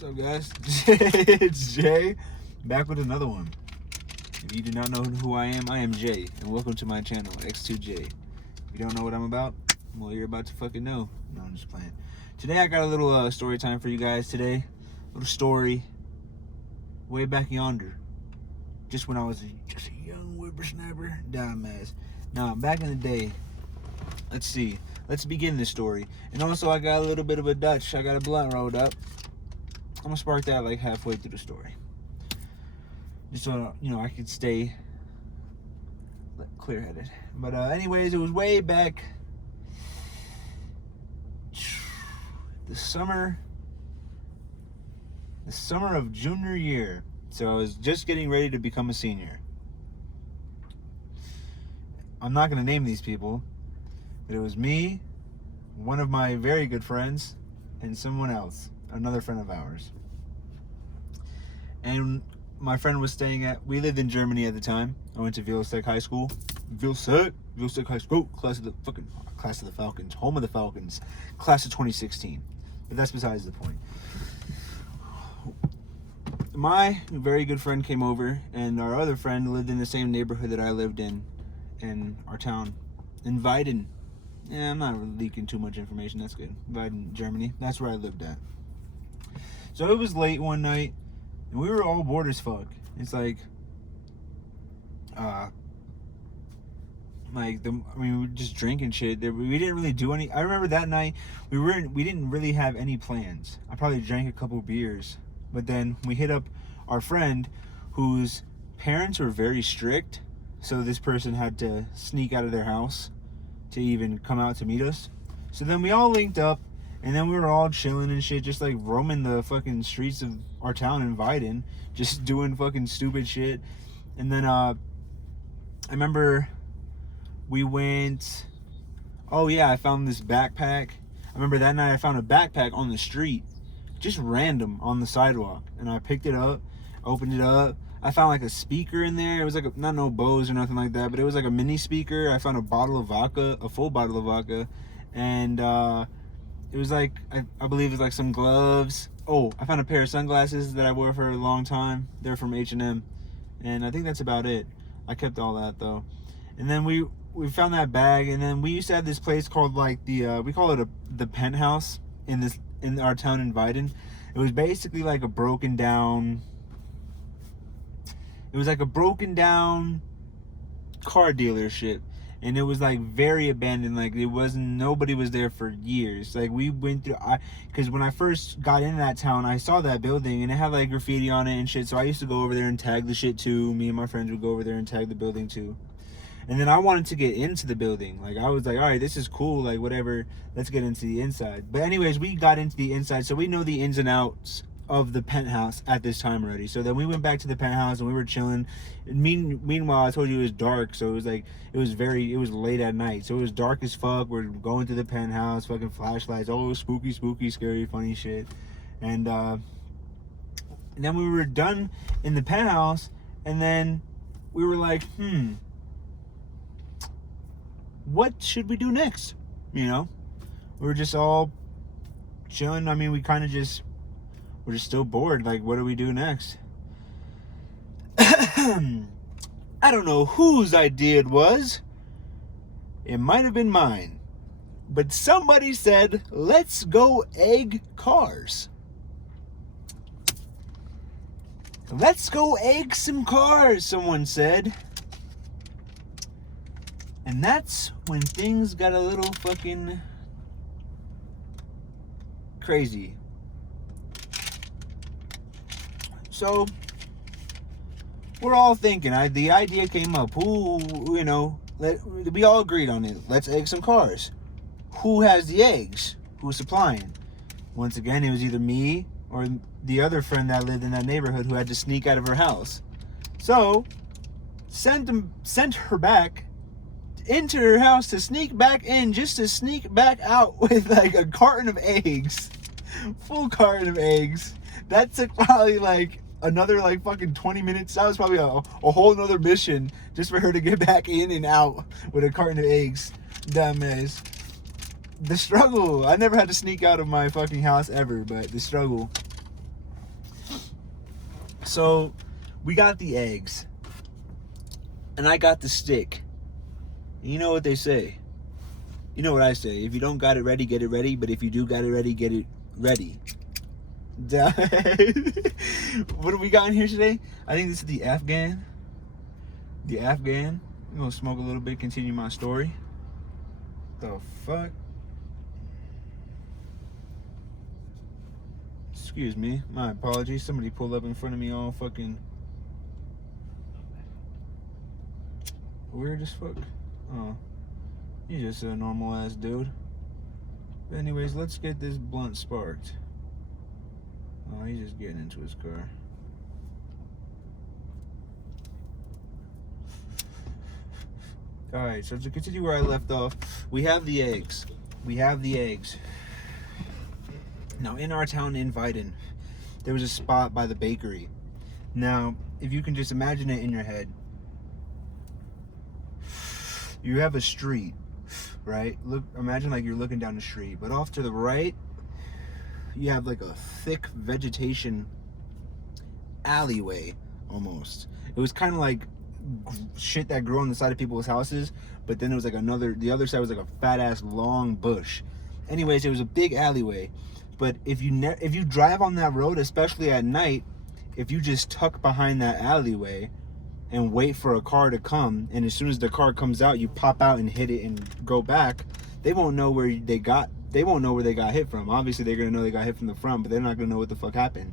What's up, guys? It's Jay, back with another one. If you do not know who I am Jay, and welcome to my channel, X2J. If you don't know what I'm about, well, you're about to fucking know. No, I'm just playing. Today, I got a little story time for you guys today. A little story way back yonder. Just when I was just a young whippersnapper, dumbass. Now, back in the day, let's see. Let's begin this story. And also, I got a little bit of a Dutch. I got a blunt rolled up. I'm gonna spark that like halfway through the story, just so I could stay clear-headed. But anyways, it was way back the summer of junior year. So I was just getting ready to become a senior. I'm not gonna name these people, but it was me, one of my very good friends, and someone else, another friend of ours. And my friend was we lived in Germany at the time. I went to Vilsec High School. Vilsec High School, class of the Falcons, home of the Falcons, class of 2016. But that's besides the point. My very good friend came over, and our other friend lived in the same neighborhood that I lived in our town, in Weiden. Yeah, I'm not really leaking too much information. That's good. Weiden, Germany. That's where I lived at. So it was late one night, and we were all bored as fuck. It's like, we were just drinking shit. We didn't really do any. I remember that night we didn't really have any plans. I probably drank a couple beers, but then we hit up our friend, whose parents were very strict. So this person had to sneak out of their house to even come out to meet us. So then we all linked up, and then we were all chilling and shit, just like roaming the fucking streets of our town in Weiden, just doing fucking stupid shit. And then I remember we went, oh yeah, I found this backpack. I remember that night I found a backpack on the street, just random on the sidewalk, and I picked it up, opened it up. I found like a speaker in there. It was like not no Bose or nothing like that, but it was like a mini speaker. I found a bottle of vodka, a full bottle of vodka, and it was like I believe it's like some gloves. Oh, I found a pair of sunglasses that I wore for a long time. They're from H&M, and I think that's about it. I kept all that though. And then we found that bag, and then we used to have this place called like we call it the penthouse in our town in Weiden. It was basically like a broken down. It was like a broken down car dealership, and it was like very abandoned. Like nobody was there for years. Like we went through, because when I first got into that town, I saw that building and it had like graffiti on it and shit. So I used to go over there and tag the shit too. Me and my friends would go over there and tag the building too. And then I wanted to get into the building. Like I was like, all right, this is cool. Like whatever, let's get into the inside. But anyways, we got into the inside, so we know the ins and outs of the penthouse at this time already. So then we went back to the penthouse and we were chilling. Meanwhile, I told you it was dark, so it was like it was late at night, so it was dark as fuck. We're going to the penthouse, fucking flashlights, oh spooky, scary, funny shit. And then we were done in the penthouse, and then we were like, what should we do next? We were just all chilling. I mean, we're just still bored. Like, what do we do next? I don't know whose idea it was. It might have been mine. But somebody said, let's go egg cars. Let's go egg some cars, someone said. And that's when things got a little fucking crazy. So we're all thinking. The idea came up. We all agreed on it. Let's egg some cars. Who has the eggs? Who's supplying? Once again, it was either me or the other friend that lived in that neighborhood who had to sneak out of her house. So sent her back into her house to sneak back in, just to sneak back out with like a carton of eggs, full carton of eggs. That took probably like another like fucking 20 minutes. That was probably a whole nother mission just for her to get back in and out with a carton of eggs. Dumbass. The struggle. I never had to sneak out of my fucking house ever, but the struggle. So we got the eggs, and I got the stick. You know what they say. You know what I say. If you don't got it ready, get it ready. But if you do got it ready, get it ready. What do we got in here today? I think this is the Afghan. The Afghan. I'm gonna smoke a little bit, continue my story. The fuck? Excuse me. My apologies. Somebody pulled up in front of me all fucking weird as fuck. Oh. He's just a normal ass dude. But anyways, let's get this blunt sparked. Oh, he's just getting into his car. Alright, so to continue where I left off, we have the eggs. We have the eggs. Now, in our town in Vidin, there was a spot by the bakery. Now, if you can just imagine it in your head, you have a street, right? Look, imagine like you're looking down the street, but off to the right, you have like a thick vegetation alleyway almost. It was kind of like shit that grew on the side of people's houses, but then there was like the other side was like a fat ass long bush. Anyways, it was a big alleyway. But if you drive on that road, especially at night, if you just tuck behind that alleyway and wait for a car to come, and as soon as the car comes out, you pop out and hit it and go back, they won't know where they got hit from. Obviously, they're gonna know they got hit from the front, but they're not gonna know what the fuck happened.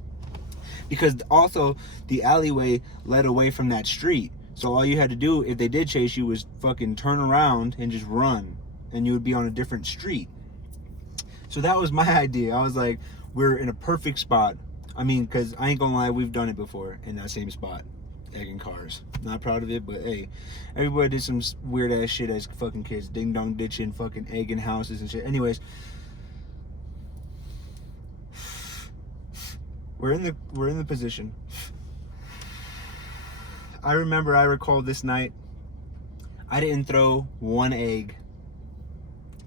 Because also the alleyway led away from that street. So all you had to do if they did chase you was fucking turn around and just run, and you would be on a different street. So that was my idea. I was like, we're in a perfect spot. I mean, because I ain't gonna lie, we've done it before in that same spot. Egging cars. Not proud of it, but hey, everybody did some weird ass shit as fucking kids. Ding dong ditching, fucking egging houses and shit. Anyways, we're in the position. I recall this night, I didn't throw one egg.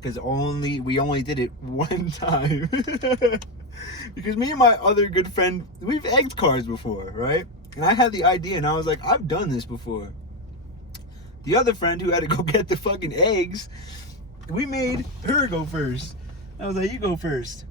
Because we only did it one time. Because me and my other good friend, we've egged cars before, right? And I had the idea, and I was like, I've done this before. The other friend who had to go get the fucking eggs, we made her go first. I was like, you go first.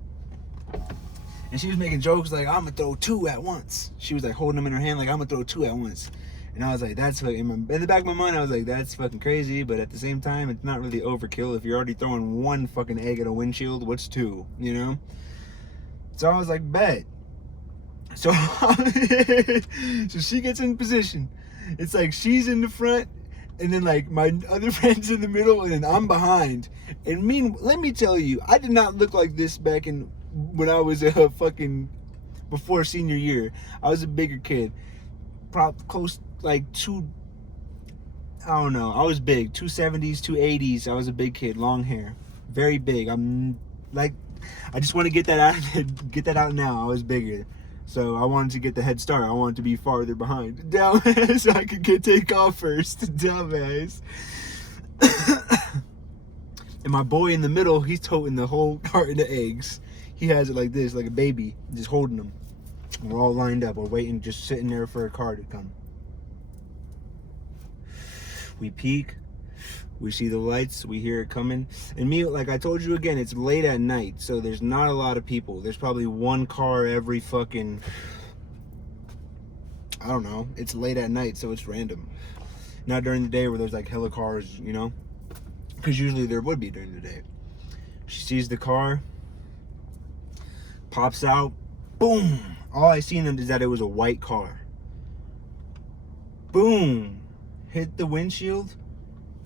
And she was making jokes like, I'm gonna throw two at once. She was like holding them in her hand like, I'm gonna throw two at once. And I was like, that's fucking, in the back of my mind, I was like, that's fucking crazy. But at the same time, it's not really overkill. If you're already throwing one fucking egg at a windshield, what's two, you know? So I was like, bet. So, so she gets in position. It's like she's in the front, and then like my other friend's in the middle, and then I'm behind. And let me tell you, I did not look like this back when I was fucking before senior year. I was a bigger kid, close like I don't know. I was big, 270s, 280s. I was a big kid, long hair, very big. I'm like, I just want to get that out now. I was bigger. So I wanted to get the head start. I wanted to be farther behind. Dumbass, so I could take off first. Dumbass. And my boy in the middle, he's toting the whole carton of eggs. He has it like this, like a baby, just holding them. We're all lined up. We're waiting, just sitting there for a car to come. We peek. We see the lights, we hear it coming. And me, like I told you again, it's late at night, so there's not a lot of people. There's probably one car every fucking, I don't know. It's late at night, so it's random. Not during the day where there's like hella cars, you know? Because usually there would be during the day. She sees the car, pops out, boom. All I seen is that it was a white car. Boom. Hit the windshield.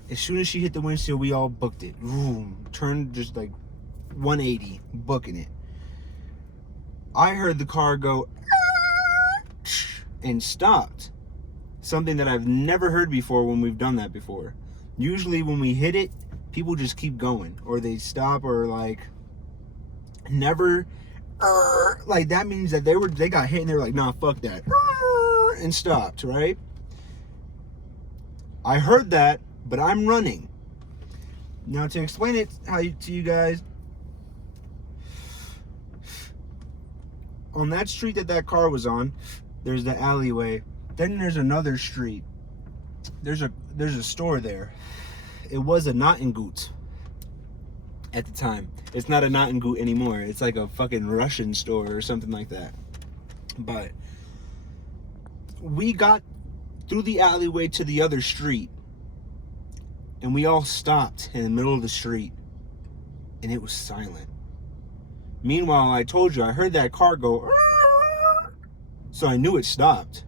As soon as she hit the windshield, we all booked it. Boom. Turned just like 180, booking it. I heard the car go and stopped. Something that I've never heard before when we've done that before. Usually when we hit it, people just keep going. Or they stop, or like never like that means that they got hit and they were like, nah, fuck that. And stopped, right? I heard that, but I'm running. Now to explain it to you guys, on that street that car was on, There's the alleyway. Then there's another street. There's a store there. It was a Nottingoot at the time. It's not a Nottingoot anymore. It's like a fucking Russian store or something like that. But we got through the alleyway to the other street, and we all stopped in the middle of the street, and it was silent. Meanwhile, I told you, I heard that car go, so I knew it stopped.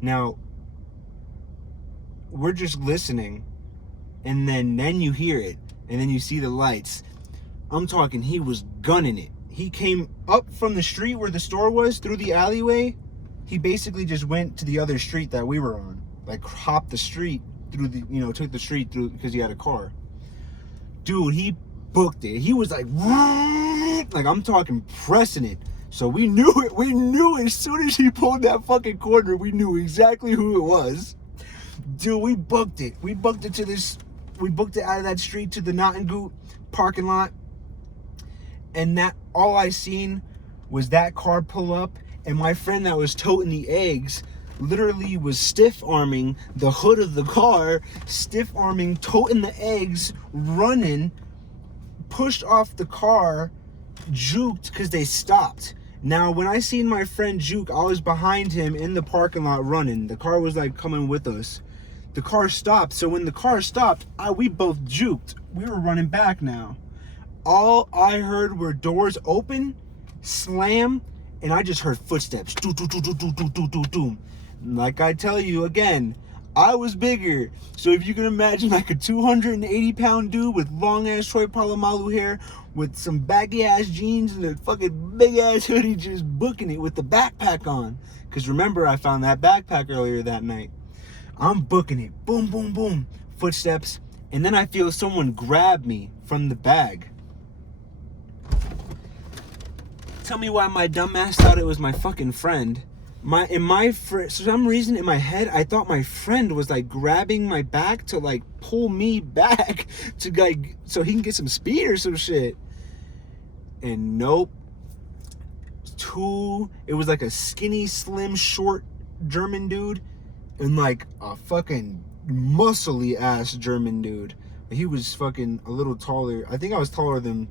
Now, we're just listening, and then you hear it, and then you see the lights. I'm talking, he was gunning it. He came up from the street where the store was, through the alleyway. He basically just went to the other street that we were on. Like, hopped the street through the, took the street through because he had a car. Dude, he booked it. He was like I'm talking pressing it. So we knew it. We knew as soon as he pulled that fucking corner, we knew exactly who it was. Dude, we booked it. We booked it out of that street to the Nottingoot parking lot. And that, all I seen was that car pull up, and my friend that was toting the eggs literally was stiff-arming the hood of the car, stiff-arming, toting the eggs, running, pushed off the car, juked because they stopped. Now, when I seen my friend juke, I was behind him in the parking lot running. The car was like coming with us. The car stopped. So when the car stopped, we both juked. We were running back now. All I heard were doors open, slam, and I just heard footsteps. Doo, doo, doo, doo, doo, doo, doo, doo, doo. Like I tell you again, I was bigger. So if you can imagine like a 280-pound dude with long-ass Troy Polamalu hair, with some baggy-ass jeans and a fucking big-ass hoodie, just booking it with the backpack on. Because remember, I found that backpack earlier that night. I'm booking it. Boom, boom, boom. Footsteps. And then I feel someone grab me from the bag. Tell me why my dumb ass thought it was my fucking friend. For some reason in my head, I thought my friend was like grabbing my back to like pull me back to like so he can get some speed or some shit. And nope. It was like a skinny, slim, short German dude and like a fucking muscly ass German dude. He was fucking a little taller. I think I was taller than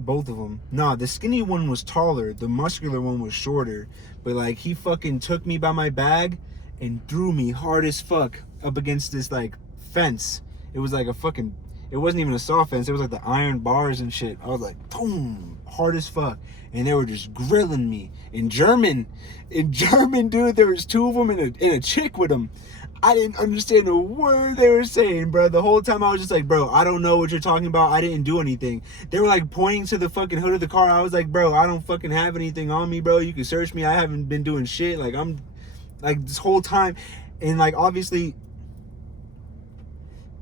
both of them. Nah, the skinny one was taller. The muscular one was shorter. But like he fucking took me by my bag and threw me hard as fuck up against this like fence. It was like it wasn't even a soft fence. It was like the iron bars and shit. I was like, boom, hard as fuck. And they were just grilling me in German. In German, dude. There was two of them and a chick with them. I didn't understand a word they were saying, bro. The whole time I was just like, bro, I don't know what you're talking about. I didn't do anything. They were like pointing to the fucking hood of the car. I was like, bro, I don't fucking have anything on me, bro. You can search me. I haven't been doing shit. Like, I'm like this whole time. And like, obviously,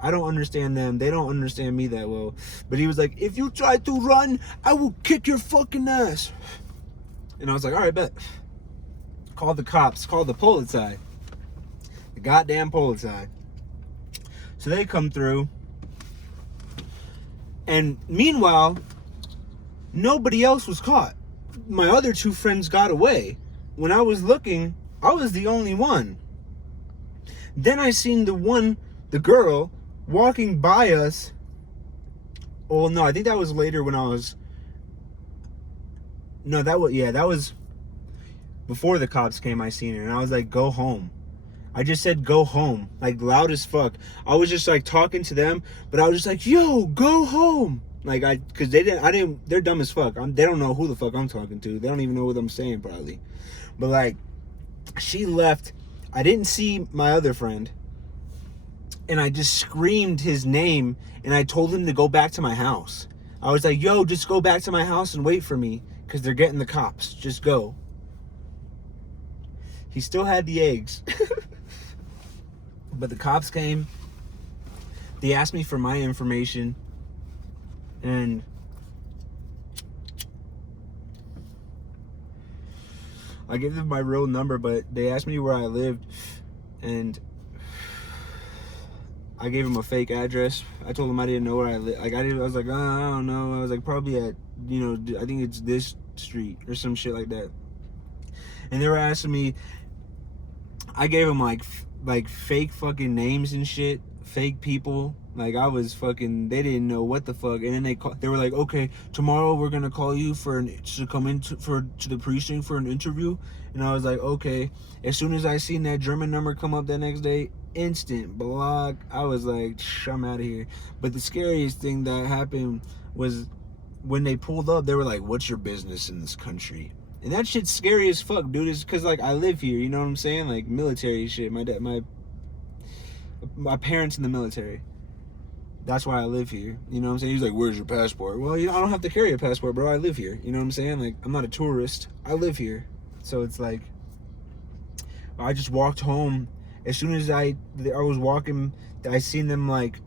I don't understand them. They don't understand me that well. But he was like, if you try to run, I will kick your fucking ass. And I was like, all right, bet. Call the cops. Call the Polizei. The goddamn Polizei. So they come through. And meanwhile, nobody else was caught. My other two friends got away. When I was looking, I was the only one. Then I seen the girl, walking by us. Oh no, I think that was later when I was... No, that was before the cops came. I seen her and I was like, go home. I just said go home, like loud as fuck. I was just like talking to them, but I was just like, yo, go home. Like cause they're dumb as fuck. They don't know who the fuck I'm talking to. They don't even know what I'm saying probably. But like, she left. I didn't see my other friend. And I just screamed his name and I told him to go back to my house. I was like, yo, just go back to my house and wait for me because they're getting the cops. Just go. He still had the eggs. But the cops came. They asked me for my information. And I gave them my real number, but they asked me where I lived. And I gave them a fake address. I told them I didn't know where I lived. Like I was like, I don't know. I was like, probably at, I think it's this street or some shit like that. And they were asking me, I gave them like fake fucking names and shit, fake people. Like I was fucking, they didn't know what the fuck. And then they were like, okay, tomorrow we're gonna call you to come into to the precinct for an interview. And I was like, okay. As soon as I seen that German number come up that next day, instant block. I was like, I'm out of here. But the scariest thing that happened was when they pulled up, they were like, what's your business in this country? And that shit's scary as fuck, dude. It's because like I live here, you know what I'm saying? Like military shit. My dad, my parents in the military. That's why I live here. You know what I'm saying? He's like, where's your passport? Well, I don't have to carry a passport, bro. I live here. You know what I'm saying? Like, I'm not a tourist. I live here. So it's like, I just walked home. As soon as I was walking, I seen them like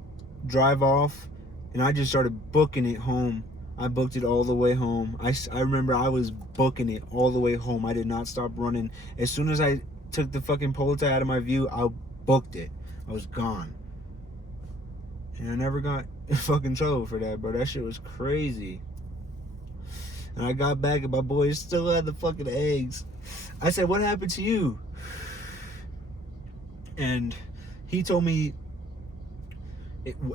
drive off, and I just started booking it home. I booked it all the way home. I remember I was booking it all the way home. I did not stop running. As soon as I took the fucking pole tie out of my view, I booked it. I was gone. And I never got in fucking trouble for that, bro. That shit was crazy. And I got back and my boys still had the fucking eggs. I said, what happened to you? And he told me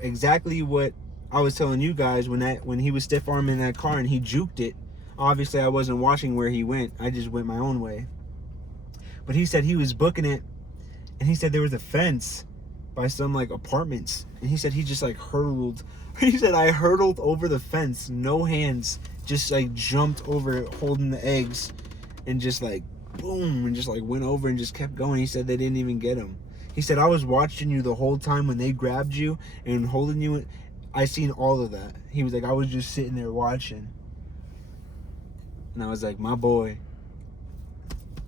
exactly what I was telling you guys when he was stiff arming that car and he juked it. Obviously, I wasn't watching where he went. I just went my own way. But he said he was booking it, and he said there was a fence by some like apartments, and he said he just like hurtled. He said I hurtled over the fence, no hands, just like jumped over it, holding the eggs, and just like boom, and just like went over and just kept going. He said they didn't even get him. He said I was watching you the whole time when they grabbed you and holding you. I seen all of that. He was like, I was just sitting there watching, and I was like, my boy,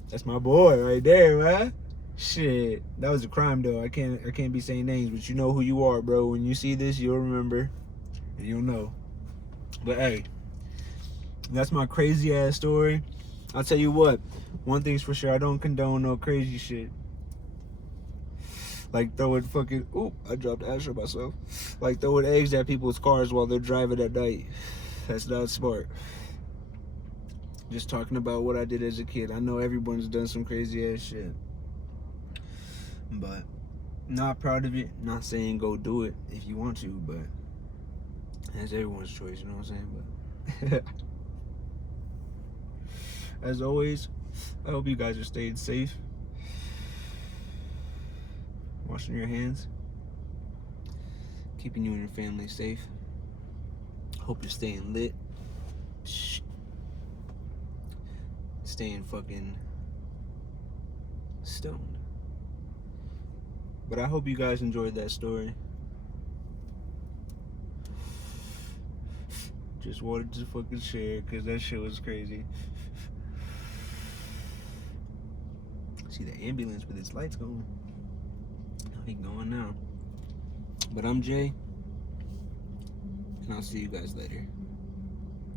that's my boy right there, man. Shit, that was a crime though. I can't be saying names, but you know who you are, bro. When you see this, you'll remember and you'll know. But hey, that's my crazy ass story. I'll tell you what, one thing's for sure, I don't condone no crazy shit. Like throwing fucking, I dropped ash on myself. Like throwing eggs at people's cars while they're driving at night. That's not smart. Just talking about what I did as a kid. I know everyone's done some crazy ass shit, but not proud of it. Not saying go do it if you want to, but that's everyone's choice, you know what I'm saying? But as always, I hope you guys are staying safe, washing your hands, keeping you and your family safe. Hope you're staying lit, staying fucking stoned. But I hope you guys enjoyed that story. Just wanted to fucking share because that shit was crazy. See the ambulance with its lights going. I ain't going now. But I'm Jay, and I'll see you guys later.